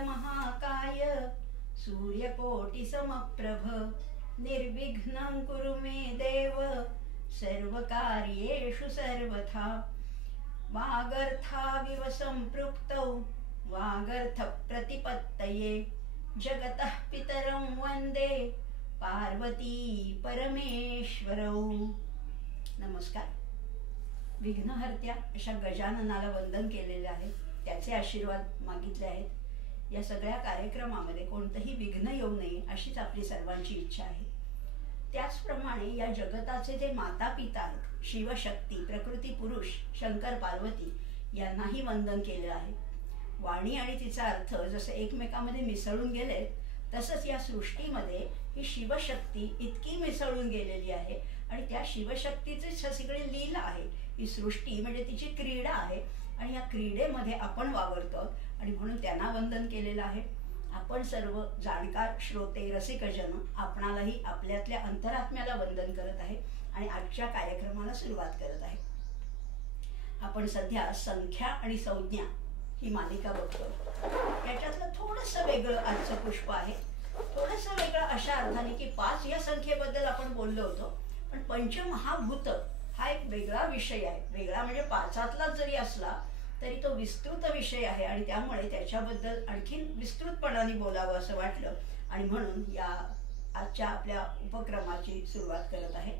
महाकाय सूर्यकोटि समप्रभ निर्विघ्नं कुरु मे देव सर्वकार्येषु सर्वथा। वागर्थाविव सम्पृक्तौ वागर्थप्रतिपत्तये जगतः पितरं वन्दे पार्वती परमेश्वरौ। नमस्कार. विघ्नहर्त्या अशा गजाननाला वंदन केलेले आहे, त्याचे आशीर्वाद मागितले आहेत. या सगळ्या कार्यक्रमामध्ये कोणतंही विघ्न येऊ नये अशीच आपली सर्वांची इच्छा आहे. त्याचप्रमाणे या जगताचे जे माता पिता आहेत, शिवशक्ती, प्रकृती पुरुष, शंकर पार्वती यांनाही वंदन केलं आहे. वाणी आणि तिचा अर्थ जसे एकमेकांमध्ये मिसळून गेले तसंच या सृष्टीमध्ये ही शिवशक्ती इतकी मिसळून गेलेली आहे आणि त्या शिवशक्तीची सगळी लीला आहे. ही सृष्टी म्हणजे तिची क्रीडा आहे आणि या क्रीडेमध्ये आपण वावरतो आणि म्हणून त्यांना वंदन केलेलं आहे. आपण सर्व जाणकार श्रोते रसिकजन आपणालाही आपल्यातल्या अंतरात्म्याला वंदन करत आहे आणि आजच्या कार्यक्रमाला सुरुवात करत आहे. आपण सध्या संख्या आणि संज्ञा ही मालिका बघतो. याच्यातलं थोडंसं वेगळं आजचं पुष्प आहे. थोडंसं वेगळं अशा अर्थाने की 5 या संख्येबद्दल आपण बोललो होतो, पण पंचमहाभूत हा एक वेगळा विषय आहे. वेगळा म्हणजे 5तलाच जरी असला तरी तो विस्तृत विषय आहे आणि त्यामुळे त्याच्याबद्दल आणखीन विस्तृतपणाने बोलावं असं वाटलं आणि म्हणून या आजच्या आपल्या उपक्रमाची सुरुवात करत आहे.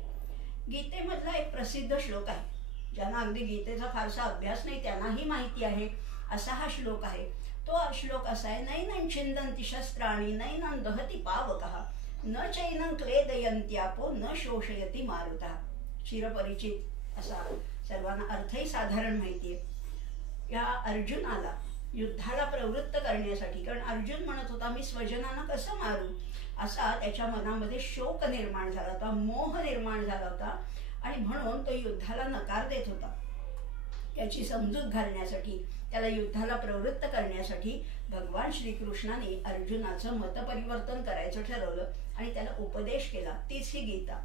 गीतेमधला एक प्रसिद्ध श्लोक आहे. ज्यांना अगदी गीतेचा फारसा अभ्यास नाही त्यांनाही माहिती आहे असा हा श्लोक आहे. तो श्लोक असा आहे, नैनं छिन्दन्ति शस्त्राणि नैनं दहति पावकः न चैनं क्लेदयन्त्यापो न शोषयति मारुतः. चिरपरिचित असा, सर्वांना अर्थही साधारण माहितीये. या अर्जुनाला युद्धाला प्रवृत्त करण्यासाठी, कारण अर्जुन म्हणत होता मी स्वजनांना कसं मारू, असा त्याच्या मनामध्ये शोक निर्माण झाला होता, मोह निर्माण झाला होता आणि म्हणून तो युद्धाला नकार देत होता. याची समजूत घालण्यासाठी, त्याला युद्धाला प्रवृत्त करण्यासाठी भगवान श्रीकृष्णाने अर्जुनाचं मतपरिवर्तन करायचं ठरवलं आणि त्याला उपदेश केला. तीच ही गीता.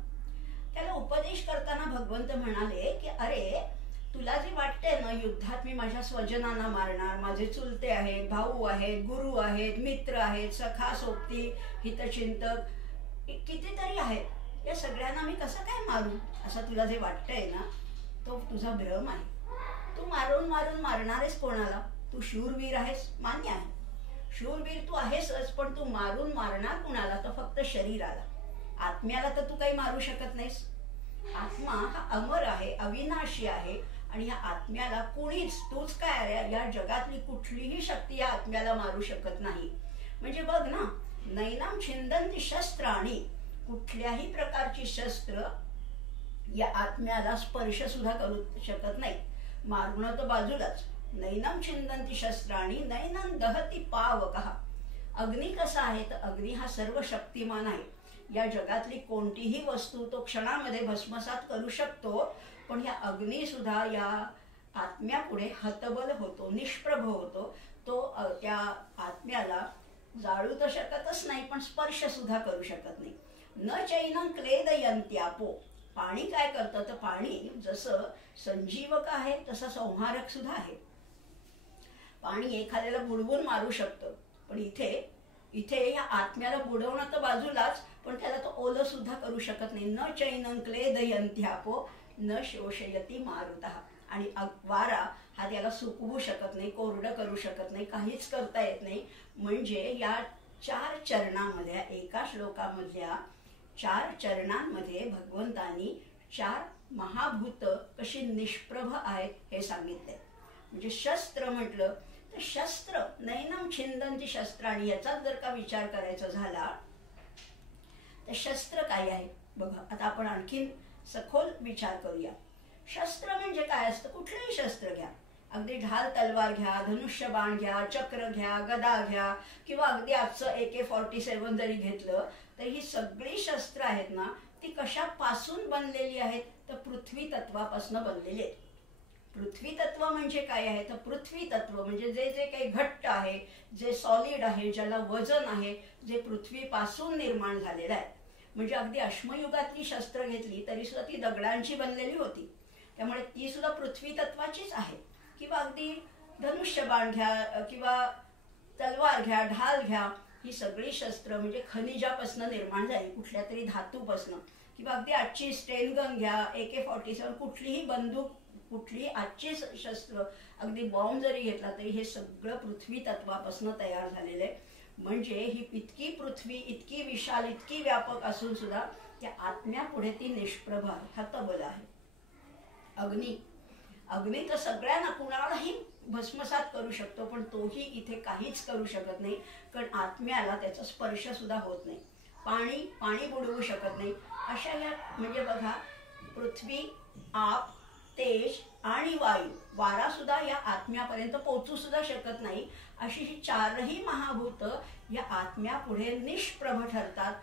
त्याला उपदेश करताना भगवंत म्हणाले की अरे, तुला जे वाटतंय ना युद्धात मी माझ्या स्वजनांना मारणार, माझे चुलते आहेत, भाऊ आहेत, गुरु आहेत, मित्र आहेत, सखा सोबती, हितचिंतक कितीतरी आहेत, या सगळ्यांना मी कसं काय मारू असं तुला जे वाटतंय ना, तो तुझा भ्रम आहे. तू मारून मारून मारणारेस कोणाला? तू शूरवीर आहेस, मान्य आहे. शूरवीर तू आहेसच, पण तू मारून मारणार कुणाला? तर फक्त शरीराला. आत्म्याला तर तू काही मारू शकत नाहीस. आत्मा हा अमर आहे, अविनाशी आहे आणि या आत्म्याला कुणीच, तूच काय, या जगातली कुठलीही शक्ती या आत्म्याला मारू शकत नाही. म्हणजे बघ ना, नैनं छिन्दन्ति शस्त्राणि, कुठल्याही प्रकारची शस्त्र या आत्म्याला स्पर्श सुद्धा करू शकत नाही. मारणं तर बाजूलाच. नैनं छिन्दन्ति शस्त्राणि नैनं दहति पावकः. अग्नी कसा आहे तर अग्नी हा सर्व शक्तिमान आहे. या जगातली कोणतीही वस्तू तो क्षणामध्ये भस्मसात करू शकतो, पण या अग्नी सुद्धा या आत्म्यापुढे हतबल होतो, निष्प्रभ होतो. तो त्या आत्म्याला जाळू तर शकतच नाही, पण स्पर्श सुद्धा करू शकत नाही. न चैनं क्लेदयन्त्यापो. पाणी काय करतं तर पाणी जसं संजीवक आहे तसं संहारक सुद्धा आहे. पाणी एखाद्याला बुडवून मारू शकतं, पण इथे या आत्म्याला बुडवणं तर बाजूलाच, पण त्याला तो ओलं सुद्धा करू शकत नाही. न चैनं क्लेदयन्त्यापो न शोषयति मारुतः. आणि वारा हा त्याला सुकवू शकत नाही, कोरडं करू शकत नाही, काहीच करता येत नाही. म्हणजे या 4 चरणांमधल्या, एका श्लोकामधल्या 4 चरणांमध्ये भगवंतांनी 4 महाभूत कशी निष्प्रभ आहेत हे सांगितले. म्हणजे शस्त्र म्हटलं तर शस्त्र, नैनं छिन्दन्ति शस्त्राणि, याचाच जर का विचार करायचा झाला तर शस्त्र काय आहे बघा. आता आपण आणखीन सखोल विचार करूया. शस्त्र म्हणजे काय असतं? कुठलंही शस्त्र घ्या, अगदी ढाल तलवार घ्या, धनुष्यबाण घ्या, चक्र घ्या, गदा घ्या, किंवा अगदी आजचं AK-47 जरी घेतलं तर ही सगळी शस्त्र आहेत ना, ती कशापासून बनलेली आहेत तर पृथ्वी तत्वापासून बनलेली आहेत. पृथ्वी तत्व म्हणजे काय आहे तर पृथ्वी तत्व म्हणजे जे जे काही घट्ट आहे, जे सॉलिड आहे, ज्याला वजन आहे, जे पृथ्वीपासून निर्माण झालेलं आहे. म्हणजे अगदी अश्मयुगातली शस्त्र घेतली तरी सुद्धा ती दगडांची बनलेली होती, त्यामुळे ती सुद्धा पृथ्वी तत्वाचीच आहे. किंवा अगदी धनुष्यबाण घ्या किंवा तलवार घ्या, ढाल घ्या, ही सगळी शस्त्र म्हणजे खनिजापासून निर्माण झाली, कुठल्या तरी धातूपासून. किंवा अगदी आजची स्टेन गन घ्या, AK-47, कुठलीही बंदूक, कुठलीही आजची शस्त्र, अगदी बॉम्ब जरी घेतला तरी हे सगळं पृथ्वी तत्वापासून तयार झालेलं आहे. म्हणजे ही इतकी पृथ्वी इतकी विशाल, इतकी व्यापक असून सुद्धा त्या आत्म्यापुढे ती निष्प्रभ आहे, हतबल आहे. अग्नी तर सगळ्यांना कुणालाही भस्मसात करू शकतो, पण तोही इथे काहीच करू शकत नाही, कारण आत्म्याला त्याचा स्पर्श सुद्धा होत नाही. पाणी बुडवू शकत नाही. अशा या म्हणजे बघा, पृथ्वी, आप, तेज आणि वायू, वारा सुद्धा या आत्म्यापर्यंत पोहोचू सुद्धा शकत नाही. अशी ही चारही महाभूत या आत्म्यापुढे निष्प्रभ ठरतात,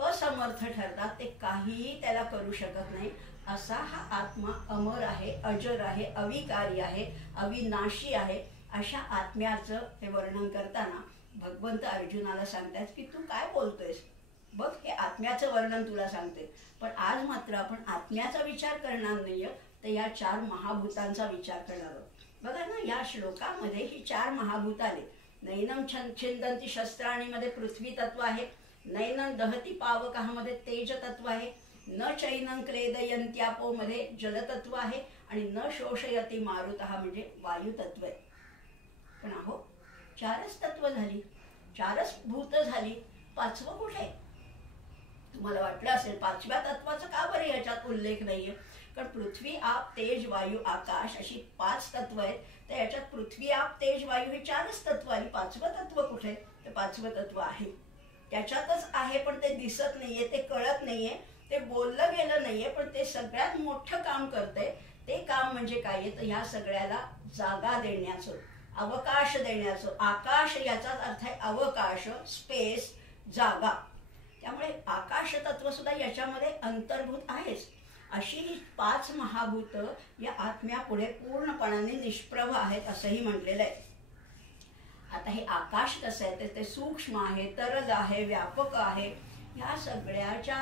असमर्थ ठरतात. ते काहीही त्याला करू शकत नाही. असा हा आत्मा अमर आहे, अजर आहे, अविकारी आहे, अविनाशी आहे. अशा आत्म्याचं हे वर्णन करताना भगवंत अर्जुनाला सांगतात की तू काय बोलतोयस, बघ हे आत्म्याचं वर्णन तुला सांगते. पण आज मात्र आपण आत्म्याचा विचार करणार नाहीये, तर या 4 महाभूतांचा विचार करणार आहोत. बघा ना, या श्लोकामध्ये ही 4 महाभूत आले. नैनम छिंदंती शस्त्राणी मध्ये पृथ्वी तत्व आहे, नैनम दहती पावकः मध्ये तेज तत्व आहे, न चैनं क्लेदयन्त्यापो मध्ये जलतत्व आहे, आणि न शोषयती मारुतः म्हणजे वायू तत्व आहे. पण अहो, 4च तत्व झाली, 4च भूत झाली, 5वं कुठे? तुम्हाला वाटलं असेल 5व्या तत्वाचा का बरं याच्यात उल्लेख नाहीये? कारण पृथ्वी, आप, तेज, वायू, आकाश अशी 5 तत्व आहेत. तर याच्यात पृथ्वी, आप, तेज, वायू हे 4च तत्व आली. 5वं तत्व कुठे? ते 5वं तत्व आहे, त्याच्यातच आहे, पण ते दिसत नाहीये, ते कळत नाहीये, ते बोललं गेलं नाहीये, पण ते सगळ्यात मोठं काम करतंय. ते काम म्हणजे काय आहे? तर ह्या सगळ्याला जागा देण्याचं, अवकाश देण्याचं. आकाश याचाच अर्थ आहे अवकाश, स्पेस, जागा. त्यामुळे आकाश तत्व सुद्धा याच्यामध्ये अंतर्भूत आहेच. अशी ही 5 महाभूत या आत्म्यापुढे पूर्णपणाने निष्प्रभ आहेत असंही म्हटलेलं आहे. आता हे आकाश कसं आहे, तर ते सूक्ष्म आहे, तरल आहे, व्यापक आहे. ह्या सगळ्याच्या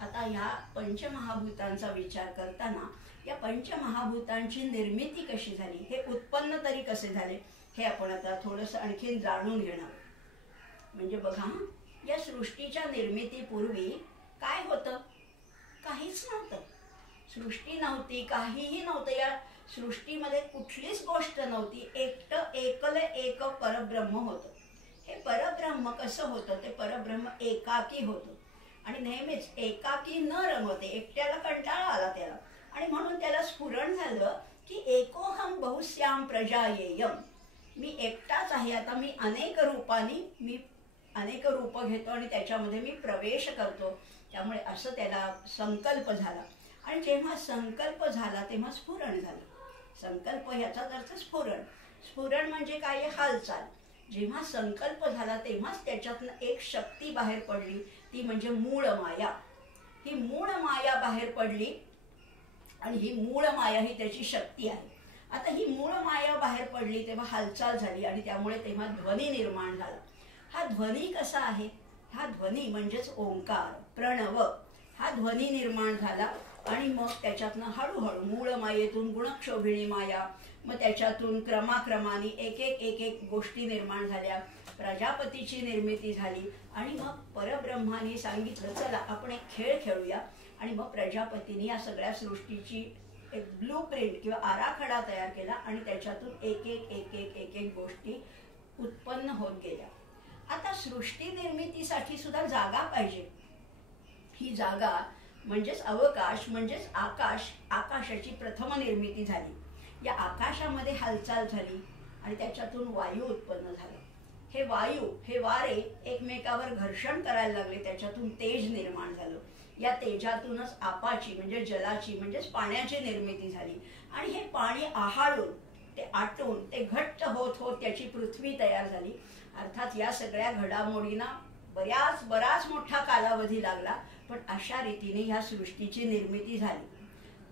आता ह्या पंचमहाभूतांचा विचार करताना या पंचमहाभूतांची निर्मिती कशी झाली, हे उत्पन्न तरी कसे झाले, हे आपण आता थोडंसं आणखीन जाणून घेणार. म्हणजे बघा, या सृष्टीच्या निर्मितीपूर्वी काय होतं? काहीच नव्हतं. सृष्टी नव्हती, काहीही नव्हतं. या सृष्टीमध्ये कुठलीच गोष्ट नव्हती. एकल एक परब्रह्म होतं. हे परब्रह्म कसं होतं? ते परब्रह्म एकाकी होतं, आणि नेहमीच एकाकी न रमते, एकट्याला कंटाळा आला त्याला, आणि म्हणून त्याला स्फुरण झालं की एकोहम बहुश्याम प्रजायेयम, मी एकटाच आहे. आता मी अनेक रूप घेतो आणि त्याच्यामध्ये मी प्रवेश करतो. त्यामुळे असं त्याला संकल्प झाला, आणि जेव्हा संकल्प झाला तेव्हा स्फुरण झालं. संकल्प ह्याचाच अर्थ स्फुरण. स्फुरण म्हणजे काय? हालचाल. जेव्हा संकल्प झाला तेव्हाच त्याच्यातनं एक शक्ती बाहेर पडली, ती म्हणजे मूळ माया. ही मूळ माया बाहेर पडली, आणि ही मूळ माया ही त्याची शक्ती आहे. आता ही मूळ माया बाहेर पडली तेव्हा हालचाल झाली, आणि त्यामुळे तेव्हा ध्वनी निर्माण झाला. हा ध्वनी कसा आहे? हा ध्वनी म्हणजेच ओंकार, प्रणव, हा ध्वनी निर्माण झाला. आणि मग त्याच्यातनं हळूहळू मूळ मायेतून गुणक्षोभिणी माया, मग त्याच्यातून क्रमाक्रमाने एक एक गोष्टी निर्माण झाल्या. प्रजापतीची निर्मिती झाली, आणि मग परब्रह्माने सांगितलं चला आपण एक खेळ खेळूया. आणि मग प्रजापतीने या सगळ्या सृष्टीची एक ब्लू प्रिंट किंवा आराखडा तयार केला, आणि त्याच्यातून एक गोष्टी उत्पन्न होत गेल्या. आता सृष्टी निर्मितीसाठी सुद्धा जागा पाहिजे. ही जागा म्हणजेच अवकाश, म्हणजेच आकाश. आकाशाची प्रथम निर्मिती झाली. या आकाशामध्ये हालचाल झाली, आणि त्याच्यातून वायू उत्पन्न झाला. हे वायू, हे वारे एकमेकावर घर्षण करायला लागले, त्याच्यातून तेज निर्माण झालं. या तेजातूनच आपाची म्हणजे जलाची म्हणजेच पाण्याची निर्मिती झाली. आणि हे पाणी आहाळून, ते आटून, ते घट्ट होत होत त्याची पृथ्वी तयार झाली. अर्थात या सगळ्या घडामोडींना बराच मोठा कालावधी लागला, पण अशा रीतीने ह्या सृष्टीची निर्मिती झाली.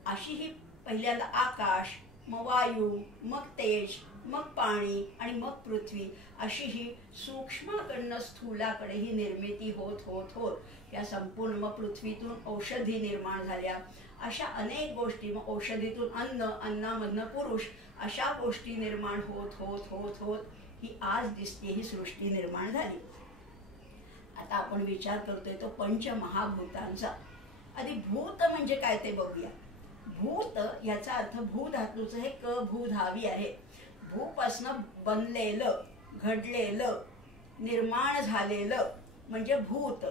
अशी ही पहिल्यांदा आकाश, मग वायू, मग तेज, मग पाणी आणि मग पृथ्वी, अशी ही सूक्ष्माकडनं स्थूलाकडे ही निर्मिती होत होत होत या संपूर्ण मग पृथ्वीतून औषधी निर्माण झाल्या. अशा अनेक गोष्टी, मग औषधीतून अन्न, अन्नामधनं पुरुष, अशा गोष्टी निर्माण होत होत होत होत ही आज दिसते ही सृष्टी निर्माण झाली. आता आपण विचार करतोय तो पंचमहाभूतांचा. आधी भूत म्हणजे काय ते बघूया. भूत याचा अर्थ भू धातूचं हे क भू धावी आहे. भूपासनं बनलेलं, घडलेलं, निर्माण झालेलं म्हणजे भूत.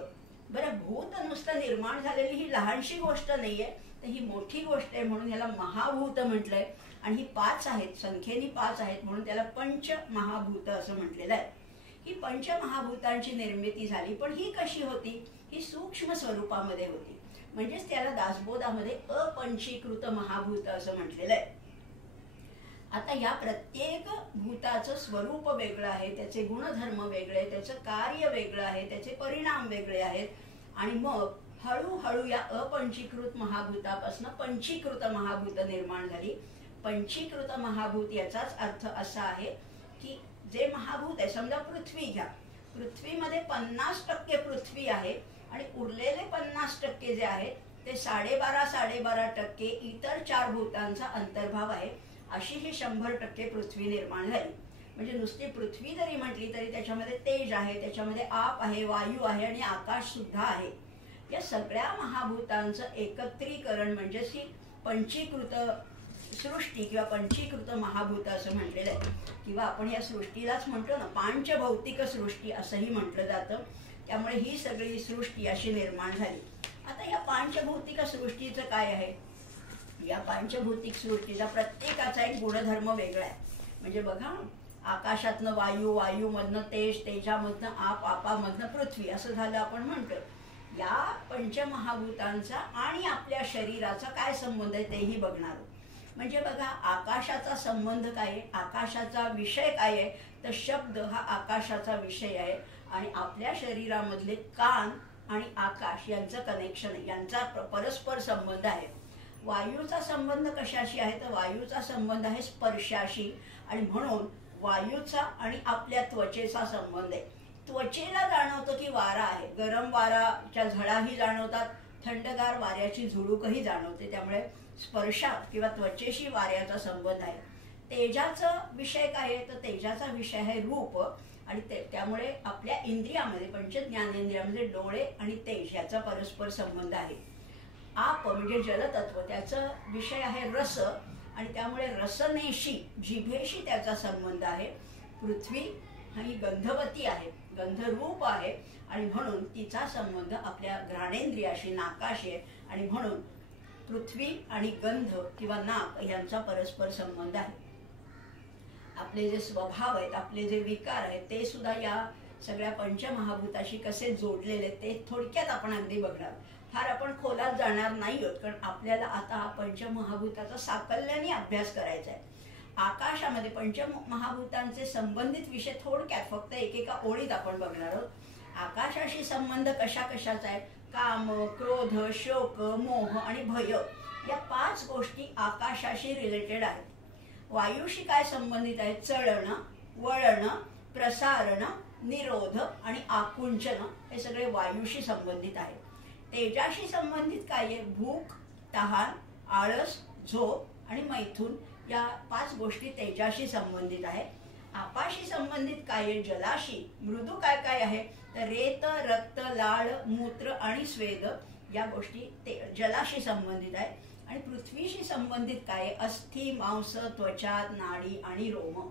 बरं, भूत नुसतं निर्माण झालेली ही लहानशी गोष्ट नाहीये, तर ही मोठी गोष्ट आहे, म्हणून याला महाभूत म्हटलंय. आणि ही 5 आहेत, संख्येने 5 आहेत, म्हणून त्याला पंचमहाभूत असं म्हटलेलं आहे. ही पंचमहाभूतांची निर्मिती झाली, पण ही कशी होती? ही सूक्ष्म स्वरूपामध्ये होती. म्हणजेच त्याला दासबोधामध्ये अपंचीकृत महाभूत असं म्हटलेलं आहे. आता या प्रत्येक भूताचं स्वरूप वेगळं आहे, त्याचे गुणधर्म वेगळे, त्याचं कार्य वेगळं आहे, त्याचे परिणाम वेगळे आहेत. आणि मग हळूहळू या अपंचीकृत महाभूतापासून पंचीकृत महाभूत निर्माण झाली. पंचीकृत महाभूत याचाच अर्थ असा आहे की जे महाभूत आहे, समजा पृथ्वी घ्या, पृथ्वीमध्ये 50% पृथ्वी आहे आणि उरलेले 50% जे आहेत ते 12.5% इतर 4 भूतांचा अंतर्भाव आहे. अशी ही 100% पृथ्वी निर्माण झाली. म्हणजे नुसती पृथ्वी जरी म्हटली तरी त्याच्यामध्ये तेज आहे, त्याच्यामध्ये आप आहे, वायू आहे आणि आकाश सुद्धा आहे. या सगळ्या महाभूतांचं एकत्रीकरण म्हणजेच ही पंचीकृत सृष्टी किंवा पंचीकृत महाभूत असं म्हटलेलं आहे. किंवा आपण या सृष्टीलाच म्हणतो ना, पांचभौतिक सृष्टी असंही म्हटलं जातं. त्यामुळे ही सगळी सृष्टी अशी निर्माण झाली. आता या पांचभौतिक सृष्टीचं काय आहे? या पांचभौतिक सृष्टीचा प्रत्येकाचा एक गुणधर्म वेगळा आहे. म्हणजे बघा, आकाशातनं वायू, वायूमधनं तेज, तेजामधनं आप, आपामधनं पृथ्वी असं झालं आपण म्हणतो. या पंचमहाभूतांचा आणि आपल्या शरीराचा काय संबंध आहे तेही बघणार. म्हणजे बघा, आकाशाचा संबंध काय आहे, आकाशाचा विषय काय आहे, तर शब्द हा आकाशाचा विषय आहे. आणि आपल्या शरीरामधले कान आणि आकाश यांचं कनेक्शन आहे, यांचा परस्पर संबंध आहे. वायूचा संबंध कशाशी आहे, तर वायूचा संबंध आहे स्पर्शाशी. आणि म्हणून वायूचा आणि आपल्या त्वचेचा संबंध आहे. त्वचेला जाणवतं की वारा आहे, गरम वाराच्या झळाही जाणवतात, थंडगार वाऱ्याची झुळूकही जाणवते. त्यामुळे स्पर्शात किंवा त्वचेशी वाऱ्याचा संबंध आहे. तेजाचा विषय काय आहे, तर तेजाचा विषय आहे रूप. आणि त्यामुळे आपल्या इंद्रियामध्ये, पंचज्ञानेंद्रियामध्ये डोळे आणि तेज याचा परस्पर संबंध आहे. आप म्हणजे जलतत्व, त्याचा विषय आहे रस. आणि त्यामुळे रसनेशी, जिभेशी त्याचा संबंध आहे. पृथ्वी ही गंधवती आहे, गंधरूप आहे, आणि म्हणून तिचा संबंध आपल्या घ्राणेंद्रियाशी, नाकाशी आहे. आणि म्हणून पृथ्वी आणि गंध किंवा नाक यांचा परस्पर संबंध आहे. आपले जे स्वभाव आहेत, आपले जे विकार आहेत, ते सुद्धा या सगळ्या पंचमहाभूताशी कसे जोडलेले ते थोडक्यात आपण अगदी बघणार. फार आपण खोलात जाणार नाही आहोत, कारण आपल्याला आता हा पंचमहाभूताचा साकल्याने अभ्यास करायचा आहे. आकाशामध्ये पंचमहाभूतांचे संबंधित विषय थोडक्यात फक्त एकेका ओळीत आपण बघणार आहोत. आकाशाशी संबंध कशा कशाचा आहे, काम, क्रोध, शोक, मोह आणि भय या 5 गोष्टी आकाशाशी रिलेटेड आहेत. वायूशी काय संबंधित आहे, चळण, वळण, प्रसारण, निरोध आणि आकुंचन हे सगळे वायूशी संबंधित आहे. तेजाशी संबंधित काय आहे, भूक, तहान, आळस, झोप आणि मैथून या 5 गोष्टी तेजाशी संबंधित आहे. आपाशी संबंधित काय आहे, जलाशी मृदू काय काय आहे, तर रेत, रक्त, लाळ, मूत्र आणि स्वेद या गोष्टी जलाशी संबंधित आहे. आणि पृथ्वीशी संबंधित काय आहे, अस्थि, मांस, त्वचा, नाडी आणि रोम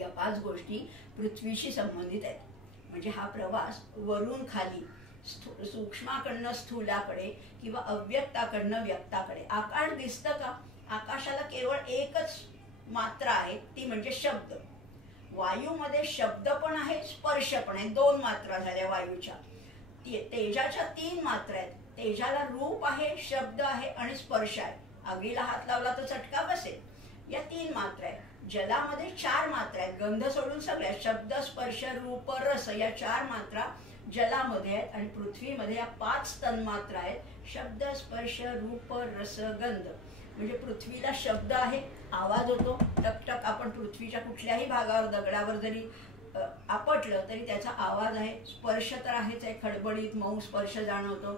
या 5 गोष्टी पृथ्वीशी संबंधित आहेत. म्हणजे हा प्रवास वरून खाली, सूक्ष्माकडनं स्थूलाकडे किंवा अव्यक्ताकडनं व्यक्ताकडे. आकाश दिसतं का, आकाशाला केवळ एकच मात्रा आहे, ती म्हणजे शब्द. वायूमध्ये शब्द पण आहे, स्पर्श पण आहे, 2 मात्रा झाल्या वायूच्या. तेजाच्या 3 मात्रा आहेत. तेजाला रूप आहे, शब्द आहे आणि स्पर्श आहे. आगीला हात लावला तर चटका बसेल, या 3 मात्रा आहेत. जलामध्ये 4 मात्रा आहेत, गंध सोडून सगळ्या, शब्द, स्पर्श, रूप, रस या 4 मात्रा जलामध्ये आहेत. आणि पृथ्वीमध्ये या 5 तन्मात्रा आहेत, शब्द, स्पर्श, रूप, रस, गंध. म्हणजे पृथ्वीला शब्द आहे, आवाज होतो, टकटक. आपण पृथ्वीच्या कुठल्याही भागावर दगडावर जरी आपटलं तरी त्याचा आवाज आहे. स्पर्श तर आहेच आहे, खडबडीत मऊ स्पर्श जाणवतो.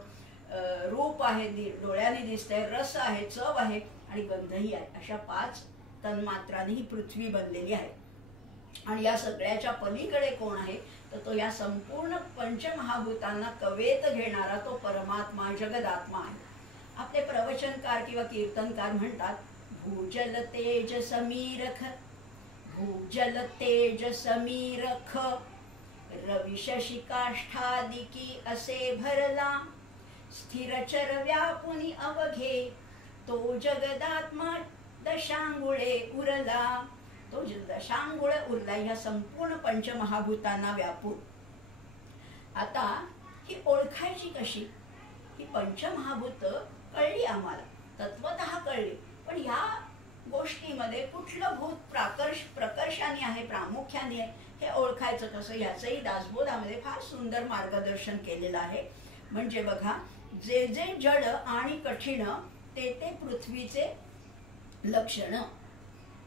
रूप आहे, डोळ्याने दिसतंय, रस आहे, चव आहे आणि गंधही आहे. अशा 5 तन्मात्रांनी ही पृथ्वी बनलेली आहे. आणि या सगळ्याच्या पलीकडे कोण आहे तर तो या संपूर्ण पंचमहाभूतांना कवेत घेणारा तो परमात्मा, जगदात्मा आहे. आपले प्रवचनकार किंवा कीर्तनकार म्हणतात, भूजल तेज समीरख, भूजल तेज समीरख, रवी शशी काष्ठादिकी असे भरला, स्थिरचर व्यापुनी अवघे, तो जगदात्मा दशांगुळे उरला. तो दशांगुळ उरला ह्या संपूर्ण पंचमहाभूतांना व्यापून. आता ही ओळखायची कशी? ही पंचमहाभूत कळली आम्हाला, तत्वतः कळली, पण ह्या गोष्टीमध्ये कुठलं भूत प्रकर्षाने आहे, प्रामुख्याने आहे, हे ओळखायचं कसं? याचंही दासबोधामध्ये फार सुंदर मार्गदर्शन केलेलं आहे. म्हणजे बघा, जे जे जड आणि कठीण ते ते पृथ्वीचे लक्षण.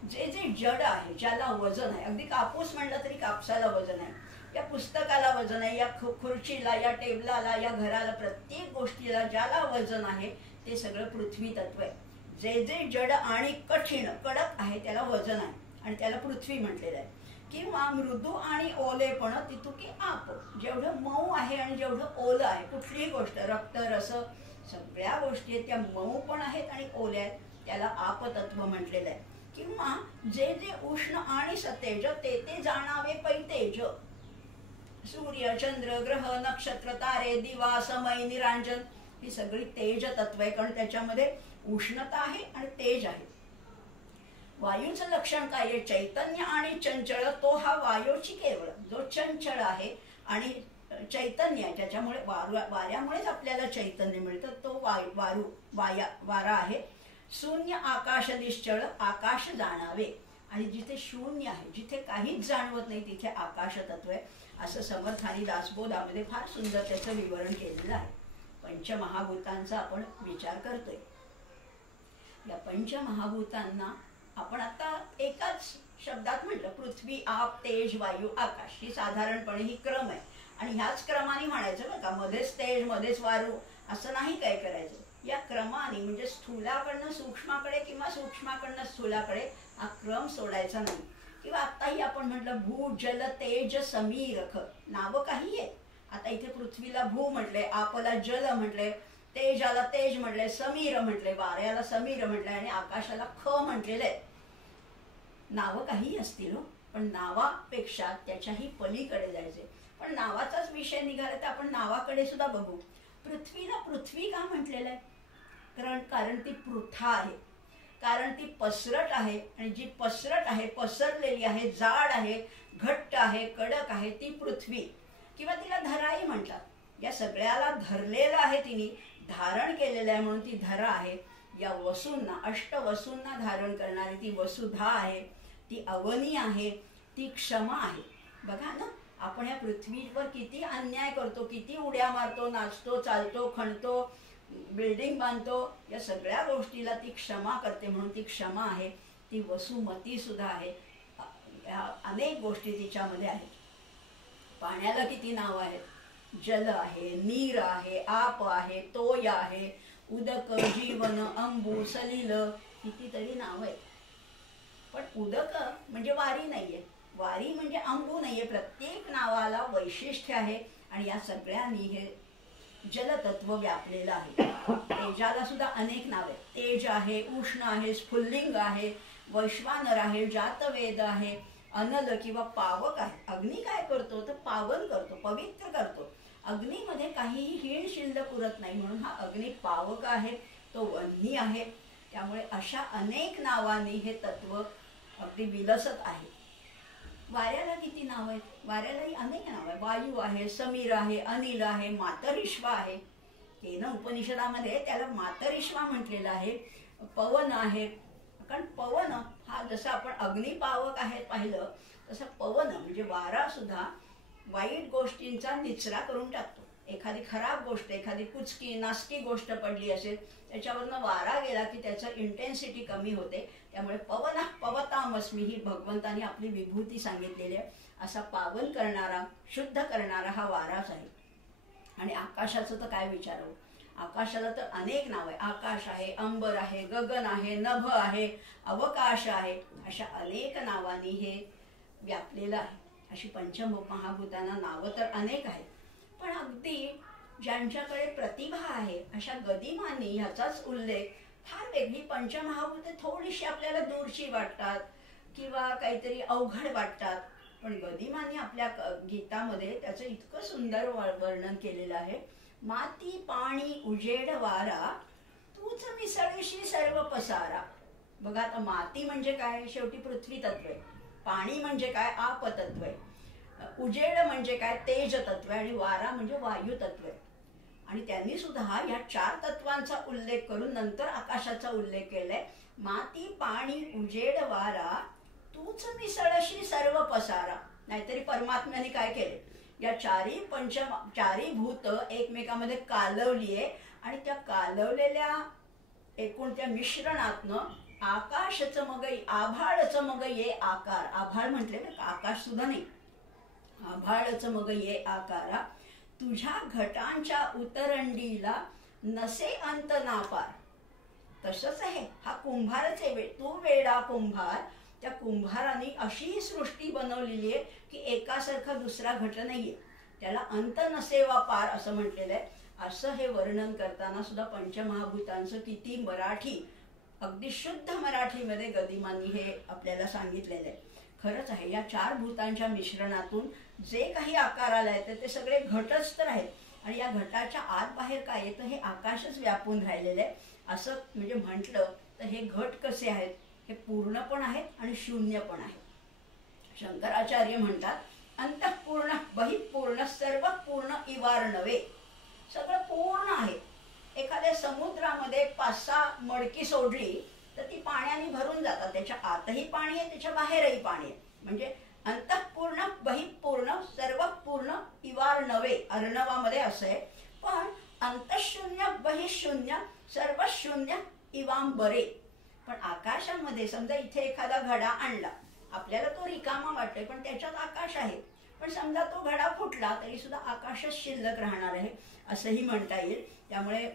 जे जे जड आहे, ज्याला वजन आहे, अगदी कापूस म्हणलं तरी कापसाला वजन आहे, या पुस्तकाला वजन आहे, या खुर्चीला, या टेबलाला, या घराला, प्रत्येक गोष्टीला ज्याला वजन आहे ते सगळं पृथ्वी तत्व आहे. जे जे जड आणि कठीण, कडक आहे त्याला वजन आहे आणि त्याला पृथ्वी म्हटलेलं आहे. किंवा मृदू आणि ओलेपण, तितुकी आप. जेवढं मऊ आहे आणि जेवढं ओलं आहे, कुठलीही गोष्ट, रक्त, रस, सगळ्या गोष्टी आहेत त्या मऊ पण आहेत आणि ओल्या आहेत, त्याला आपतत्व म्हटलेलं आहे. किंवा जे जे उष्ण आणि सतेज ते ते जाणावे पैतेज. सूर्य, चंद्र, ग्रह, नक्षत्र, तारे, दिवा, समय, निरांजन ही सगळी तेज तत्व आहे, कारण त्याच्यामध्ये उष्णता आहे आणि तेज आहे. वायूचं लक्षण काय आहे? चैतन्य आणि चंचळ. तो हा वायूची केवळ जो चंचळ आहे आणि चैतन्य आहे, त्याच्यामुळे वाऱ्यामुळेच आपल्याला चैतन्य मिळतं, तो वारा आहे. शून्य आकाश निश्चळ, आकाश जाणावे. आणि जिथे शून्य आहे, जिथे काहीच जाणवत नाही, तिथे आकाश तत्व आहे, असं समर्थानी दासबोधामध्ये फार सुंदर त्याचं विवरण केलेलं आहे. पंचमहाभूतांचा आपण विचार करतोय. या पंचमहाभूतांना आपण आता एकाच शब्दात म्हटलं, पृथ्वी, आप, तेज, वायू, आकाश. ही साधारणपणे ही क्रम आहे आणि ह्याच क्रमाने म्हणायचं बरं का. मध्येच तेज, मध्येच वायू असं नाही काय करायचं. या क्रमाने म्हणजे स्थूलाकडनं सूक्ष्माकडे किंवा सूक्ष्माकडनं स्थूलाकडे हा क्रम सोडायचा नाही. किंवा आताही आपण म्हटलं भू, जल, तेज, समीरख. नावं काही आहेत. आता इथे पृथ्वीला भू म्हटले, आपला जल म्हटले, तेजाला तेज म्हटले, समीर म्हटले, वाऱ्याला समीर म्हटले आणि आकाशाला ख म्हटलेलं आहे. नावं काही असतील हो, पण नावापेक्षा त्याच्याही पलीकडे जायचे. पण नावाचाच विषय निघाला तर आपण नावाकडे सुद्धा बघू. पृथ्वीला पृथ्वी का म्हटलेलं आहे? कारण ती पृथा आहे, कारण ती पसरट आहे आणि जी पसरट आहे, पसरलेली आहे, जाड आहे, घट्ट आहे, कडक आहे, ती पृथ्वी. किंवा तिला धराई म्हणतात. या सगळ्याला धरलेलं आहे, तिने धारण केलेलं आहे म्हणून ती धरा आहे. या वसूंना, अष्टवसूंना धारण करणारी ती वसुधा आहे, ती अवनी आहे, ती क्षमा आहे. बघा ना, आपण या पृथ्वीवर किती अन्याय करतो, किती उड्या मारतो, नाचतो, चालतो, खणतो, बिल्डिंग बांधतो. या सगळ्या गोष्टीला ती क्षमा करते म्हणून ती क्षमा आहे. ती वसुमती सुद्धा आहे. अनेक गोष्टी तिच्यामध्ये आहेत. पाण्याला किती नाव आहेत? जल आहे, नीर आहे, आप आहे, तोय आहे, उदक, जीवन, अंबू, सलिल, कितीतरी नाव आहेत. पण उदक म्हणजे वारी नाहीये, वारी म्हणजे अंबू नाहीये. प्रत्येक नावाला वैशिष्ट्य आहे आणि या सगळ्यांनी हे जलतत्व व्यापलेलं आहे. तेजाला सुद्धा अनेक नावे. तेज आहे, उष्ण आहे, स्फुल्लिंग आहे, वैश्वानर आहे, जातवेद आहे, अनल किंवा पावक आहे. अग्नी काय करतो तर पावन करतो, पवित्र करतो. अग्नीमध्ये काहीही हीण शिल्लक उरत नाही म्हणून हा अग्नी पावक आहे, तो वन्ही आहे. त्यामुळे अशा अनेक नावांनी हे तत्व अगदी विलसत आहे. वाऱ्याला किती नाव आहेत? वाऱ्यालाही अनेक नाव आहे. वायू आहे, समीर आहे, अनिल आहे, मातरिश्वा आहे. केन उपनिषदामध्ये त्याला मातरिश्वा म्हटलेलं आहे. पवन आहे, कारण पवन हा जसं आपण अग्निपावक आहे पाहिलं तसं पवन म्हणजे वारा सुद्धा वाईट गोष्टींचा निचरा करून टाकतो. एखादी खराब गोष्ट, एखादी कुचकी नासकी गोष्ट पडली असेल, त्याच्यावरनं वारा गेला की त्याचं इंटेन्सिटी कमी होते. त्यामुळे पवन पवतामस्मी ही भगवंतानी आपली विभूती सांगितलेली आहे. असा पावन करणारा, शुद्ध करणारा हा वाराच आहे. आणि आकाशाचं तर काय विचारावं. आकाशाला तर अनेक नाव आहे. आकाश आहे, अंबर आहे, गगन आहे, नभ आहे, अवकाश आहे, अशा अनेक नावांनी हे व्यापलेलं आहे. अशी पंचमहाभूतांना नावं तर अनेक आहेत. पण अगदी ज्यांच्याकडे प्रतिभा आहे अशा गदिमांनी ह्याचाच उल्लेख फार वेगळी पंचमहाभूते थोडीशी आपल्याला दूरची वाटतात किंवा काहीतरी अवघड वाटतात. पण गदिमांनी आपल्या गीतामध्ये त्याचं इतकं सुंदर वर्णन केलेलं आहे. माती पाणी उजेड वारा तूच मिसळशी सर्व पसारा. बघा आता माती म्हणजे काय, शेवटी पृथ्वी तत्व आहे. पाणी म्हणजे काय, आप तत्व आहे. उजेड म्हणजे काय, तेज तत्व आहे. आणि वारा म्हणजे वायू तत्व आहे. आणि त्यांनी सुद्धा या 4 तत्वांचा उल्लेख करून नंतर आकाशाचा उल्लेख केलाय. माती पाणी उजेड वारा तूच मिसळशी सर्व पसारा. नाहीतरी परमात्म्याने काय केले, या चारी भूत एकमेकांमध्ये कालवली आहे. आणि त्या कालवलेल्या एकूण त्या मिश्रणातनं आकाशचं मग आभाळचं मग ये आकार. आभाळ म्हटले ना, आकाश सुद्धा नाही, आभाळचं मग ये आकारा. तुझ्या घटांच्या उतरंडीला नसे अंत नापार. तसंच आहे, हा कुंभारच आहे. तू वेडा कुंभार. त्या कुंभाराने अशी सृष्टी बनवलेली आहे की एकासारखा दुसरा घट नाहीये. त्याला अंत नसेवा पार असं म्हटलेलं आहे. असं हे वर्णन करताना सुद्धा पंचमहाभूतांचं किती मराठी, अगदी शुद्ध मराठीमध्ये गदिमांनी हे आपल्याला सांगितलेलं आहे. खरंच आहे, या 4 भूतांच्या मिश्रणातून जे काही आकार आलाय ते सगळे घटच तर आहेत. आणि या घटाच्या आत बाहेर काय येतं, हे आकाशच व्यापून राहिलेलं आहे. असं म्हणजे म्हटलं तर हे घट कसे आहेत, हे पूर्ण पण आहेत आणि शून्य पण आहेत. शंकराचार्य म्हणतात, अंतःपूर्ण बहिःपूर्ण सर्व पूर्ण इवार नव्हे. सगळं पूर्ण आहे. एखाद्या समुद्रामध्ये 5-6 मडकी सोडली तर ती पाण्याने भरून जातात. त्याच्या आतही पाणी आहे, त्याच्या बाहेरही पाणी आहे. म्हणजे अंतःपूर्ण बहिःपूर्ण सर्व पूर्ण इवार नव्हे. अर्णवामध्ये असं आहे. पण अंतःशून्य बहिःशून्य सर्व शून्य इवाम बरे. पण आकाशामध्ये समजा इथे एखादा घडा आणला, आपल्याला तो रिकामा वाटतोय पण त्याच्यात आकाश आहे. पण समजा तो घडा फुटला तरी सुद्धा आकाशच शिल्लक राहणार आहे असंही म्हणता येईल. त्यामुळे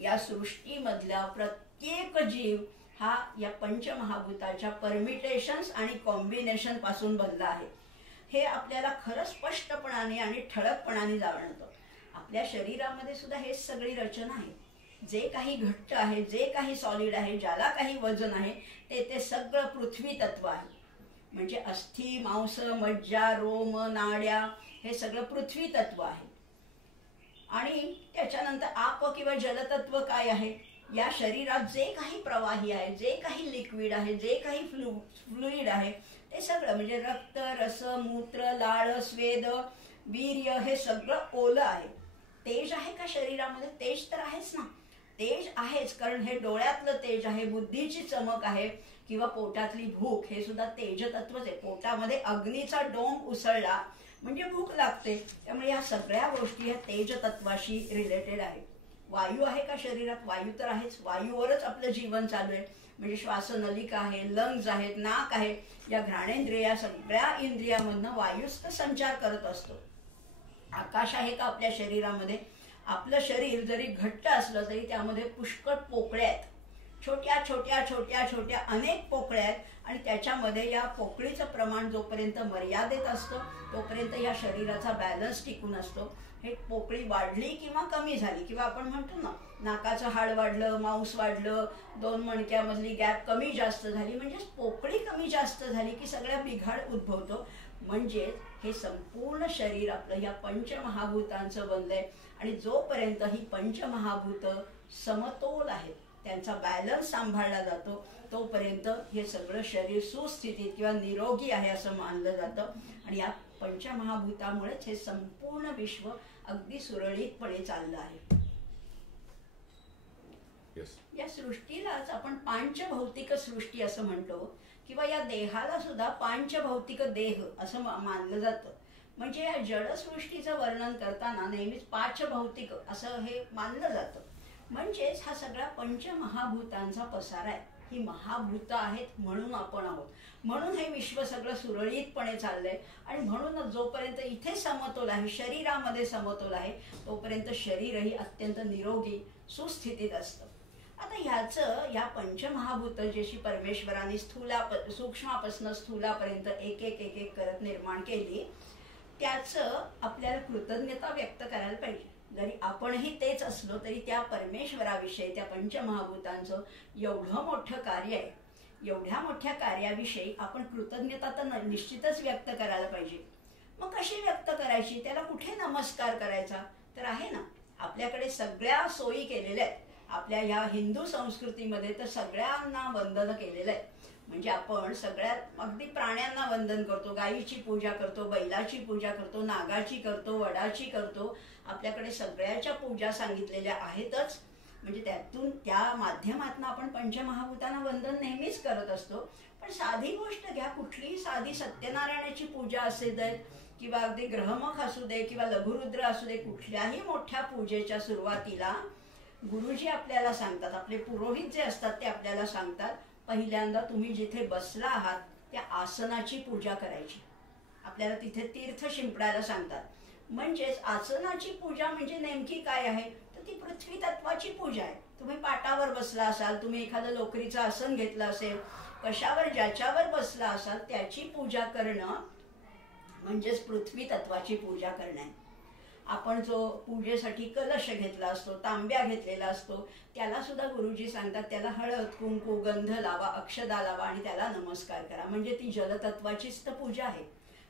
या सृष्टीमधला प्रत्येक जीव हा या पंचमहाभूताच्या परमिटेशन्स आणि कॉम्बिनेशन पासून बनला आहे. हे आपल्याला खरं स्पष्टपणाने आणि ठळकपणाने जाणवतं. आपल्या शरीरामध्ये सुद्धा हेच सगळी रचना आहे. जे काही घट्ट आहे, जे काही सॉलिड आहे, ज्याला काही वजन आहे, ते सगळं पृथ्वी तत्व आहे. म्हणजे अस्थि मांस मज्जा रोम नाड्या हे सगळं पृथ्वी तत्व आहे. आणि त्याच्यानंतर आप किंवा जलतत्व काय आहे, या शरीरात जे काही प्रवाही आहे, जे काही लिक्विड आहे, जे काही फ्लुइड आहे, ते सगळं म्हणजे रक्त रस मूत्र लाळ स्वेद वीर्य हे सगळं ओलं आहे. तेज आहे का शरीरामध्ये, तेज तर आहेच ना. तेज आहेच, कारण हे डोळ्यातलं तेज आहे, बुद्धीची चमक आहे, किंवा पोटातली भूक हे सुद्धा तेज तत्वच आहे. पोटामध्ये अग्नीचा डोंब उसळला म्हणजे भूक लागते. त्यामुळे या सगळ्या गोष्टी या तेज तत्वाशी रिलेटेड आहेत. वायू आहे का शरीरात, वायू तर आहेच. वायूवरच आपलं जीवन चालू आहे. म्हणजे श्वासनलिका आहे, लंग्स आहेत, नाक आहे, या घ्राणेंद्रिया सगळ्या इंद्रियामधनं वायूच तर संचार करत असतो. आकाश आहे का आपल्या शरीरामध्ये, आपलं शरीर जरी घट्ट असलं तरी त्यामध्ये पुष्कळ पोकळ्या आहेत. छोट्या छोट्या छोट्या छोट्या अनेक पोकळ्या आहेत. आणि त्याच्यामध्ये या पोकळीचं प्रमाण जोपर्यंत मर्यादित असतं तोपर्यंत या शरीराचा बॅलन्स टिकून असतो. हे पोकळी वाढली किंवा कमी झाली, किंवा आपण म्हणतो ना नाकाचं हाड वाढलं, मांस वाढलं, 2 मणक्यामधली गॅप कमी जास्त झाली, म्हणजे पोकळी कमी जास्त झाली की सगळ्या बिघाड उद्भवतो. म्हणजे हे संपूर्ण शरीर आपलं या पंचमहाभूतांचं बनलंय. आणि जोपर्यंत ही पंचमहाभूत समतोल आहेत, त्यांचा बॅलन्स सांभाळला जातो, तोपर्यंत हे सगळं शरीर सुस्थितीत किंवा निरोगी आहे असं मानलं जातं. आणि या पंचमहाभूतामुळेच हे संपूर्ण विश्व अगदी सुरळीतपणे चाललं आहे. या सृष्टीलाच आपण पांचभौतिक सृष्टी असं म्हणतो, किंवा या देहाला सुद्धा पांचभौतिक देह असं मानलं जातं. म्हणजे या जडसृष्टीचं वर्णन करताना नेहमीच पाचभौतिक असं हे मानलं जातं. म्हणजेच हा सगळा पंचमहाभूतांचा पसारा आहे. ही महाभूत आहेत म्हणून आपण आहोत, म्हणून हे विश्व सगळं सुरळीतपणे चाललंय. आणि म्हणूनच जोपर्यंत इथे समतोल आहे, शरीरामध्ये समतोल आहे, तोपर्यंत शरीरही अत्यंत निरोगी सुस्थितीत असतं. आता ह्याचं या पंचमहाभूत जशी परमेश्वराने सूक्ष्मापासून स्थूलापर्यंत एक एक एक एक करत निर्माण केली, त्याचं आपल्याला कृतज्ञता व्यक्त करायला पाहिजे. जरी आपणही तेच असलो तरी त्या परमेश्वराविषयी, त्या पंचमहाभूतांचं एवढं मोठं कार्य आहे, एवढ्या मोठ्या कार्याविषयी आपण कृतज्ञता तर निश्चितच व्यक्त करायला पाहिजे. मग कशी व्यक्त करायची, त्याला कुठे नमस्कार करायचा? तर आहे ना, आपल्याकडे सगळ्या सोयी केलेल्या आहेत. आपल्या ह्या हिंदू संस्कृतीमध्ये तर सगळ्यांना वंदन केलेलं आहे. म्हणजे आपण सगळ्यात अगदी प्राण्यांना वंदन करतो, गायीची पूजा करतो, बैलाची पूजा करतो, नागाची करतो, वडाची करतो. आपल्याकडे सगळ्याच्या पूजा सांगितलेल्या आहेतच. म्हणजे त्यातून त्या माध्यमातून आपण पंचमहाभूतांना वंदन नेहमीच करत असतो. पण साधी गोष्ट घ्या, कुठलीही साधी सत्यनारायणाची पूजा असू दे किंवा अगदी ग्रहमुख असू दे किंवा लघुरुद्र असू दे, कुठल्याही मोठ्या पूजेच्या सुरुवातीला गुरुजी आपल्याला सांगतात, आपले पुरोहित जे असतात ते आपल्याला सांगतात, पहिल्यांदा तुम्ही जिथे बसला आहात त्या आसनाची पूजा करायची. आपल्याला तिथे तीर्थ शिंपडायला सांगतात. म्हणजेच आसनाची पूजा म्हणजे नेमकी काय आहे, तर ती पृथ्वी तत्वाची पूजा आहे. तुम्ही पाटावर बसला असाल, तुम्ही एखादं लोकरीचं आसन घेतलं असेल, कशावर ज्याच्यावर बसला असाल त्याची पूजा करणं म्हणजेच पृथ्वी तत्वाची पूजा करणं आहे. आपण जो पूजेसाठी कलश घेतला असतो, तांब्या घेतलेला असतो, त्याला सुद्धा गुरुजी सांगतात त्याला हळद कुंकू गंध लावा, अक्षदा लावा आणि त्याला नमस्कार करा. म्हणजे ती जलतत्वाचीच तर पूजा आहे.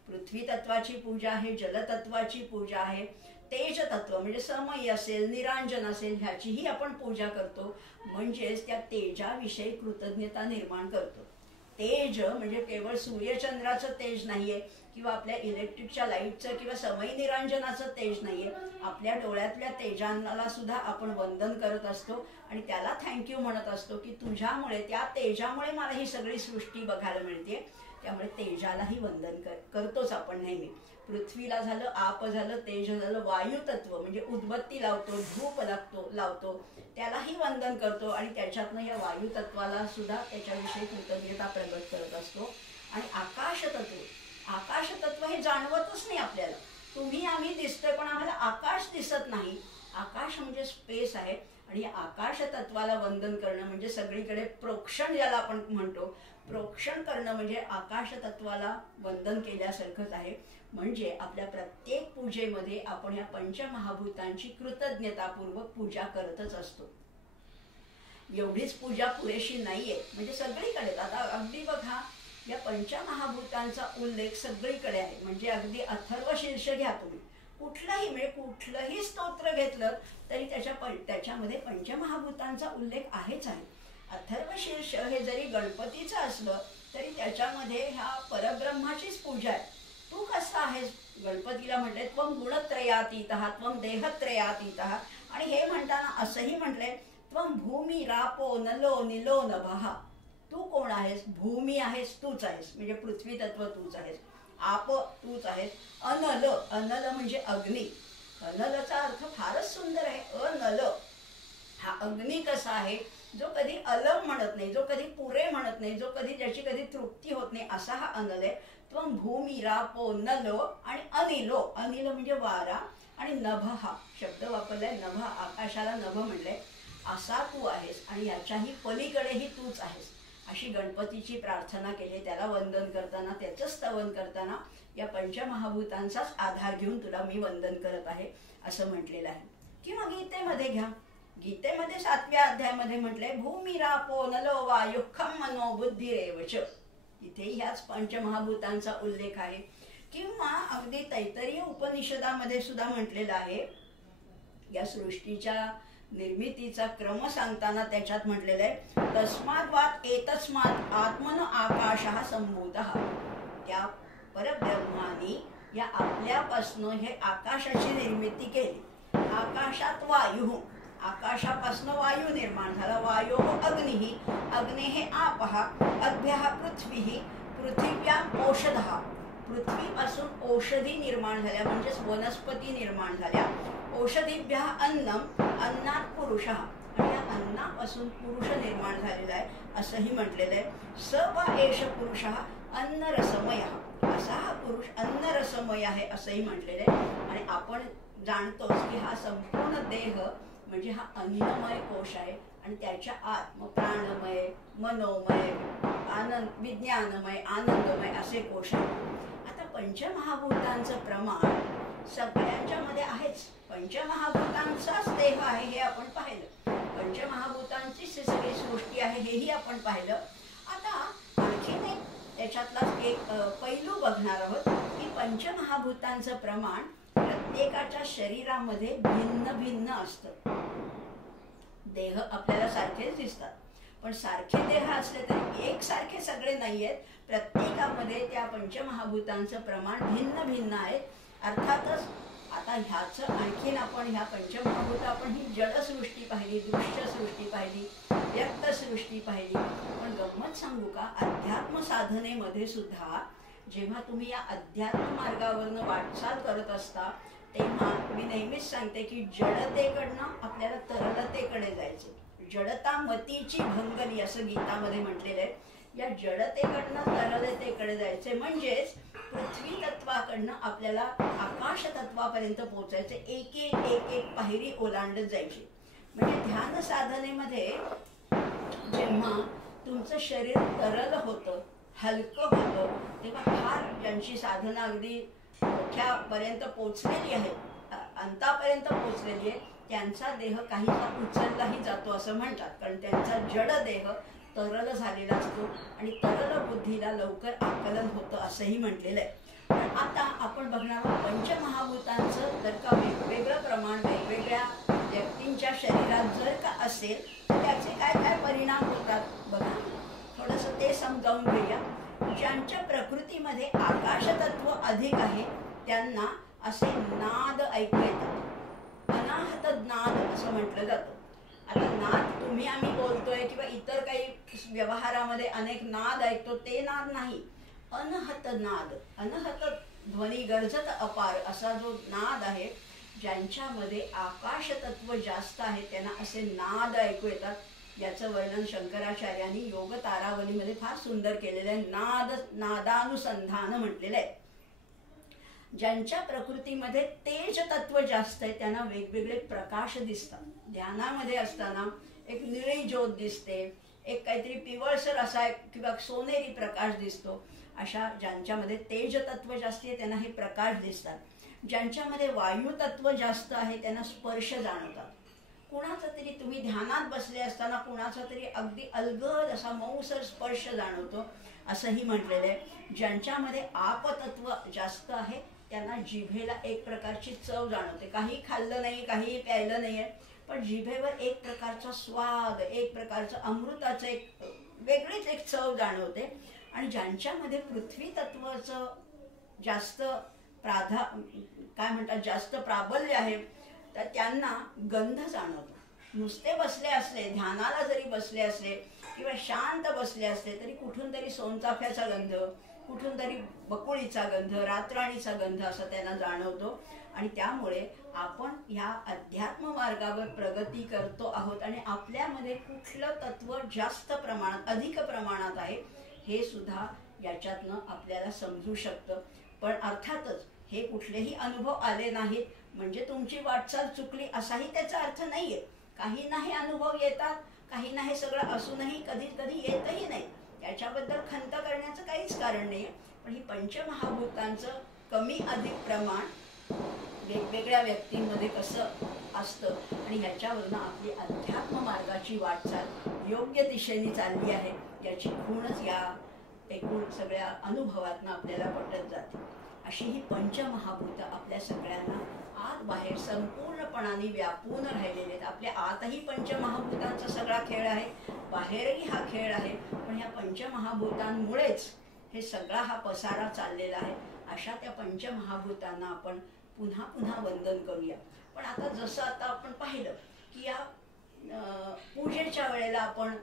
पृथ्वी तत्वाची पूजा आहे, जलतत्वाची पूजा आहे, तेज तत्व म्हणजे समई असेल, निरांजन असेल, ह्याचीही आपण पूजा करतो. म्हणजेच त्या तेजाविषयी कृतज्ञता निर्माण करतो. तेज म्हणजे केवळ सूर्यचंद्राचं तेज नाहीये किंवा आपल्या इलेक्ट्रिकच्या लाईटचं किंवा समई निरांजनाचं तेज नाहीये. आपल्या डोळ्यातल्या तेजांना सुद्धा आपण वंदन करत असतो आणि त्याला थँक्यू म्हणत असतो की तुझ्यामुळे, त्या तेजामुळे मला ही सगळी सृष्टी बघायला मिळते. त्यामुळे तेजालाही वंदन करतोच आपण नेहमी. पृथ्वीला झालं, आप झालं, तेज झालं, वायू तत्व म्हणजे उदबत्ती लावतो, धूप लावतो, त्यालाही वंदन करतो आणि त्याच्यातनं या वायू तत्वाला सुद्धा त्याच्याविषयी कृतज्ञता प्रगट करत असतो. आणि आकाश तत्व हे जाणवतच नाही आपल्याला. तुम्ही आम्ही दिसतोय पण आम्हाला आकाश दिसत नाही. आकाश म्हणजे स्पेस आहे आणि आकाश तत्वाला वंदन करणं म्हणजे सगळीकडे प्रोक्षण ज्याला आपण म्हणतो, प्रोक्षण करणं म्हणजे आकाश तत्वाला वंदन केल्यासारखंच आहे. म्हणजे आपल्या प्रत्येक पूजेमध्ये आपण या पंचमहाभूतांची कृतज्ञतापूर्वक पूजा करतच असतो. एवढीच पूजा पुरेशी नाहीये. म्हणजे सगळीकडे आता अगदी बघा, या पंचमहाभूतांचा उल्लेख सगळीकडे आहे. म्हणजे अगदी अथर्वशीर्ष घ्या तुम्ही, कुठलंही स्तोत्र घेतलं तरी त्याच्यामध्ये पंचमहाभूतांचा उल्लेख आहेच आहे. अथर्वशीर्ष हे जरी गणपतीचं असलं तरी त्याच्यामध्ये ह्या परब्रह्माचीच पूजा आहे. तू कसा आहेस, गणपतीला म्हटले त्वं गुणत्रयातीतः त्वं देहत्रयातीतः. आणि हे म्हणताना असंही म्हटलंय त्वं भूमी रापो नलो निलो नभः. तू कोण आहेस, भूमी आहेस तूच आहेस म्हणजे पृथ्वी तत्व तूच आहेस, आप तूच आहेस, अनल म्हणजे अग्नी. अनलचा अर्थ फारच सुंदर आहे. अनल हा अग्नी कसा आहे, जो कधी अलम म्हणत नाही, जो कधी पुरे म्हणत नाही, जो कधी ज्याची कधी तृप्ती होत नाही, असा हा अनल आहे. त्वं भूमी रापो नलो आणि अनिल म्हणजे वारा आणि नभ हा शब्द वापरलाय. नभ आकाशाला नभ म्हणलंय. असा तू आहेस आणि याच्याही पलीकडेही तूच आहेस अशी गणपतीची प्रार्थना केली. त्याला वंदन करताना, त्याचं स्तवन करताना या पंचमहाभूतांचाच आधार घेऊन तुला मी वंदन करत आहे असं म्हटलेलं आहे. किंवा गीतेमध्ये घ्या, गीतेमध्ये 7व्या अध्यायामध्ये म्हटलंय भूमिरापो नलो वायु खं मनो बुद्धिरेवच. इथे ह्याच पंचमहाभूतांचा उल्लेख आहे. किंवा अगदी तैत्तरीय उपनिषदामध्ये सुद्धा म्हटलेलं आहे. या सृष्टीच्या निर्मितीचा क्रम सांगताना त्याच्यात म्हटलेलं आहे तस्माद्वात एतस्मात् आत्मनो आकाशः संभूतः. त्या परब्रह्माने या आपल्यापासनं हे आकाशाची निर्मिती केली. आकाशात वायू, आकाशापासून वायू निर्माण झाला. वायो अग्निः, अग्नेः आपः, अद्भ्यः पृथ्वीः, पृथिव्याम् ओषधः, पृथ्वीपासून औषधी निर्माण झाल्या, म्हणजेच वनस्पती निर्माण झाल्या. औषधीभ्यः अन्नम, अन्नात पुरुषः, आणि या अन्नापासून पुरुष निर्माण झालेला आहे असंही म्हटलेलं आहे. स वा एष पुरुषः अन्नरसमयः, असा हा पुरुष अन्नरसमय आहे असंही म्हटलेलं आहे. आणि आपण जाणतोच की हा संपूर्ण देह म्हणजे हा अन्नमय कोश आहे, आणि त्याच्या आत मग प्राणमय, मनोमय, विज्ञानमय, आनंदमय असे कोश आहेत. आता पंचमहाभूतांचं प्रमाण सगळ्यांच्या मध्ये आहेच. पंचमहाभूतांचाच देह आहे हे आपण पाहिलं, पंचमहाभूतांची सगळी सृष्टी आहे हेही आपण पाहिलं. आता आणखीन एक त्याच्यातलाच एक पैलू बघणार आहोत की पंचमहाभूतांचं प्रमाण प्रत्येकाच्या शरीरामध्ये भिन्न भिन्न असतं. देह आपल्याला सारखेच दिसतात, पण सारखे देह असले तरी एकसारखे सगळे नाही आहेत. प्रत्येकामध्ये त्या पंचमहाभूतांचं प्रमाण भिन्न भिन्न आहे. अर्थातच आता ह्याचं आणखीन आपण ह्या पंचमहाभूत आपण ही जडसृष्टी पाहिली, दृश्यसृष्टी पाहिली, व्यक्तसृष्टी पाहिली. पण गंमत सांगू का, अध्यात्म साधनेमध्ये सुद्धा जेव्हा तुम्ही या अध्यात्म मार्गावरनं वाटचाल करत असता तेव्हा मी नेहमीच सांगते की जडतेकडनं आपल्याला तरलतेकडे जायचे. जडता मतीची भंगली असं गीतामध्ये म्हटलेलं आहे. या जडतेकडनं तरलतेकडे जायचे म्हणजेच पृथ्वी तत्वाकडनं आपल्याला आकाश तत्वापर्यंत पोहोचायचे. एक एक एक एक पायरी ओलांडत जायची. म्हणजे ध्यान साधनेमध्ये जेव्हा तुमचं शरीर तरल होतं, हलकं होतं, तेव्हा फार ज्यांची साधना अगदी मोठ्यापर्यंत पोचलेली आहे, अंतापर्यंत पोचलेली आहे, त्यांचा देह काहीसा उचललाही जातो असं म्हणतात. कारण त्यांचा जड देह तरल झालेला असतो आणि तरल बुद्धीला लवकर आकलन होतं असंही म्हटलेलं आहे. पण आता आपण बघणार आहोत पंचमहाभूतांचं जर का वेगवेगळं प्रमाण वेगवेगळ्या व्यक्तींच्या शरीरात जर का असेल तर त्याचे काय काय परिणाम होतात बघा, थोडंसं ते समजावून घेऊया. ज्यांच्या प्रकृतीमध्ये आकाश तत्व अधिक आहे त्यांना असे नाद ऐकू येतात. अनाहत नाद असं म्हटलं जातं. आता नाद तुम्ही आम्ही बोलतोय किंवा इतर काही व्यवहारामध्ये अनेक नाद ऐकतो ते नाद नाही, अनहत नाद, अनहत ध्वनी गर्जत अपार असा जो नाद आहे. ज्यांच्यामध्ये आकाश तत्व जास्त आहे त्यांना असे नाद ऐकू येतात. याचं वर्णन शंकराचार्यांनी योग तारावलीमध्ये फार सुंदर केलेलं आहे. नादानुसंधान म्हटलेलं आहे. ज्यांच्या प्रकृतीमध्ये तेज तत्व जास्त आहे त्यांना वेगवेगळे प्रकाश दिसतात. ध्यानामध्ये असताना एक निळी ज्योत दिसते, एक काहीतरी पिवळसर असा किंवा सोनेरी प्रकाश दिसतो. अशा ज्यांच्यामध्ये तेज तत्व जास्त आहे त्यांना हे प्रकाश दिसतात. ज्यांच्यामध्ये वायू तत्व जास्त आहे त्यांना स्पर्श जाणवतात. कुणाचा तरी तुम्ही ध्यानात बसले असताना कुणाचा तरी अगदी अलगद असा मऊसर स्पर्श जाणवतो असंही म्हटलेलं आहे. ज्यांच्यामध्ये आपतत्व जास्त आहे त्यांना जिभेला एक प्रकारची चव जाणवते. काही खाल्लं नाही, काही प्यायलं नाहीये, पण जिभेवर एक प्रकारचा स्वाद, एक प्रकारचं अमृताचं एक वेगळीच एक चव जाणवते. आणि ज्यांच्यामध्ये पृथ्वी तत्वाचं जास्त काय म्हणतात जास्त प्राबल्य आहे तर त्यांना गंध जाणवतो. नुसते बसले असले, ध्यानाला जरी बसले असले किंवा शांत बसले असले तरी कुठून तरी सोनचाफ्याचा गंध, कुठून तरी बकुळीचा गंध, रातराणीचा गंध असं त्यांना जाणवतो. आणि त्यामुळे आपण या अध्यात्म मार्गावर प्रगती करतो आहोत आणि आपल्यामध्ये कुठलं तत्व जास्त प्रमाणात, अधिक प्रमाणात आहे हे सुद्धा याच्यातनं आपल्याला समजू शकतं. पण अर्थातच हे कुठलेही अनुभव आले नाहीत म्हणजे तुमची वाटचाल चुकली असाही त्याचा अर्थ नाहीये. काही नाही अनुभव येतात, काही नाही सगळं असूनही कधी कधी येतही नाही. त्याच्याबद्दल खंत करण्याचं काहीच कारण नाही. पण ही पंचमहाभूतांचं कमी अधिक प्रमाण वेगवेगळ्या व्यक्तींमध्ये कसं असतं आणि ह्याच्यावरनं आपली अध्यात्म मार्गाची वाटचाल योग्य दिशेने चालली आहे याची खूणच या एकूण सगळ्या अनुभवातनं आपल्याला पटत जाते. अशी ही पंचमहाभूत आपल्या सगळ्यांना आत बाहेर संपूर्णपणाने व्यापून राहिलेले आहेत. आपल्या आतही पंचमहाभूतांचा सगळा खेळ आहे, बाहेरही हा खेळ आहे. पण ह्या पंचमहाभूतांमुळेच हे सगळा हा पसारा चाललेला आहे. अशा त्या पंचमहाभूतांना आपण पुन्हा पुन्हा वंदन करूया. पण आता जसं आता आपण पाहिलं की या पूजेच्या वेळेला आपण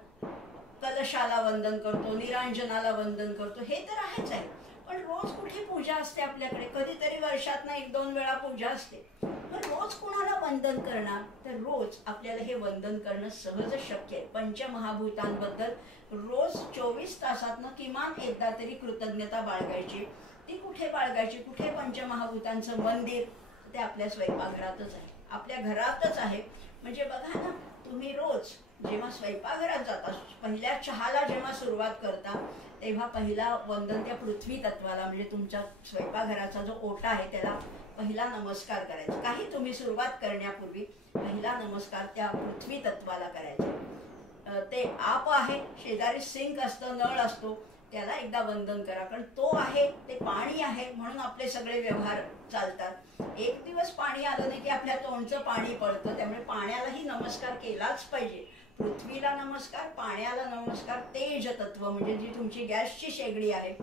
कलशाला वंदन करतो, निरांजनाला वंदन करतो, हे तर आहेच आहे. पण रोज कुठे पूजा असते आपल्याकडे? कधीतरी वर्षातनं 1-2 वेळा पूजा असते. पण रोज कुणाला वंदन करणार? तर रोज आपल्याला हे वंदन करणं सहज शक्य आहे. पंचमहाभूतांबद्दल रोज 24 तासातनं किमान एकदा तरी कृतज्ञता बाळगायची. ती कुठे बाळगायची? कुठे पंचमहाभूतांचं मंदिर? ते आपल्या स्वयंपाकघरातच आहे, आपल्या घरातच आहे. म्हणजे बघा ना, तुम्ही रोज जेव्हा स्वयंपाकघरात जाता, पहिल्या चहाला जेव्हा सुरुवात करता, तेव्हा पहिला वंदन त्या पृथ्वी तत्वाला, म्हणजे तुमच्या स्वयंपाकघराचा जो ओटा आहे त्याला पहिला नमस्कार करायचा. काही तुम्ही सुरुवात करण्यापूर्वी पहिला नमस्कार त्या पृथ्वी तत्वाला करायचा. ते आप आहे, शेजारी सिंक असतं, नळ असतो, त्याला एकदा वंदन करा. कारण तो आहे, ते पाणी आहे, म्हणून आपले सगळे व्यवहार चालतात. एक दिवस पाणी आलं नाही की आपल्या तोंडचं पाणी पडतं. त्यामुळे पाण्यालाही नमस्कार केलाच पाहिजे. पृथ्वीला नमस्कार, पाण्याला नमस्कार, तेज तत्व म्हणजे जी तुमची गॅसची शेगडी आहे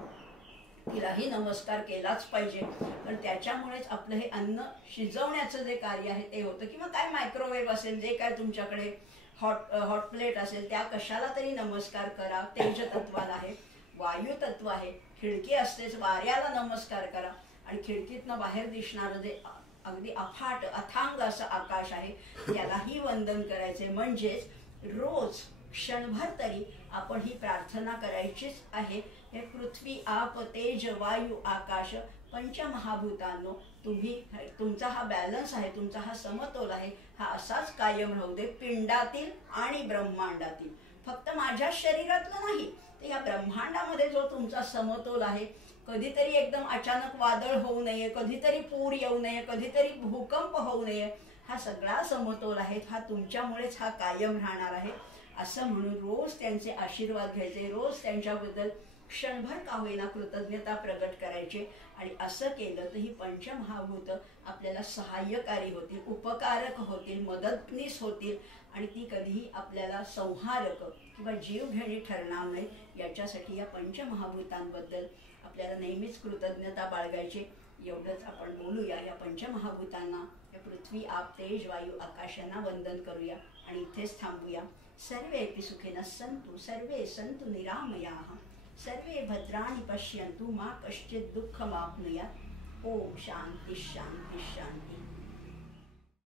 तिलाही नमस्कार केलाच पाहिजे. पण त्याच्यामुळेच आपलं हे अन्न शिजवण्याचं जे कार्य आहे ते होतं. किंवा काय मायक्रोवेव्ह असेल, जे काय तुमच्याकडे हॉट प्लेट असेल, त्या कशाला तरी नमस्कार करा. तेज तत्वाला आहे. वायू तत्व आहे. खिडकी असतेच, वाऱ्याला नमस्कार करा. आणि खिडकीतनं बाहेर दिसणारं जे अगदी अफाट अथांग असं आकाश आहे त्यालाही वंदन करायचे. म्हणजेच रोज क्षणभर तरी आपण ही प्रार्थना करायचीच आहे. हे पृथ्वी, आप, तेज, वायू, आकाश, पंचमहाभूतांनो, तुम्ही, तुमचा हा बॅलन्स आहे, तुमचा हा समतोल आहे, हा असाच कायम राहू दे पिंडातील आणि ब्रह्मांडातील. फक्त माझ्या शरीरातलं नाही, तर या ब्रह्मांडामध्ये जो तुमचा समतोल आहे, कधीतरी एकदम अचानक वादळ होऊ नये, कधीतरी पूर येऊ नये, कधीतरी भूकंप होऊ नये, हा सगळा समतोल आहे, हा तुमच्यामुळेच हा कायम राहणार आहे. असं म्हणून रोज त्यांचे आशीर्वाद घ्यायचे. रोज त्यांच्याबद्दल क्षणभर का होईना कृतज्ञता प्रगट करायची. आणि असं केलं तर ही पंचमहाभूत आपल्याला सहाय्यकारी होतील, उपकारक होतील, मदतनीस होतील. आणि ती कधीही आपल्याला संहारक किंवा जीवघेणी ठरणार नाही. याच्यासाठी या पंचमहाभूतांबद्दल आपल्याला नेहमीच कृतज्ञता बाळगायची. एवढंच आपण बोलूया. या पंचमहाभूतांना, या पृथ्वी, आप, तेज, वायू, आकाशांना वंदन करूया आणि इथेच थांबूया. सर्वेपि सुखिनः सन्तु, सर्वे सन्तु निरामयाः, सर्वे भद्राणि पश्यन्तु, मा कश्चित् दुःखमाप्नुयात्. ओम शांती शांती शांती.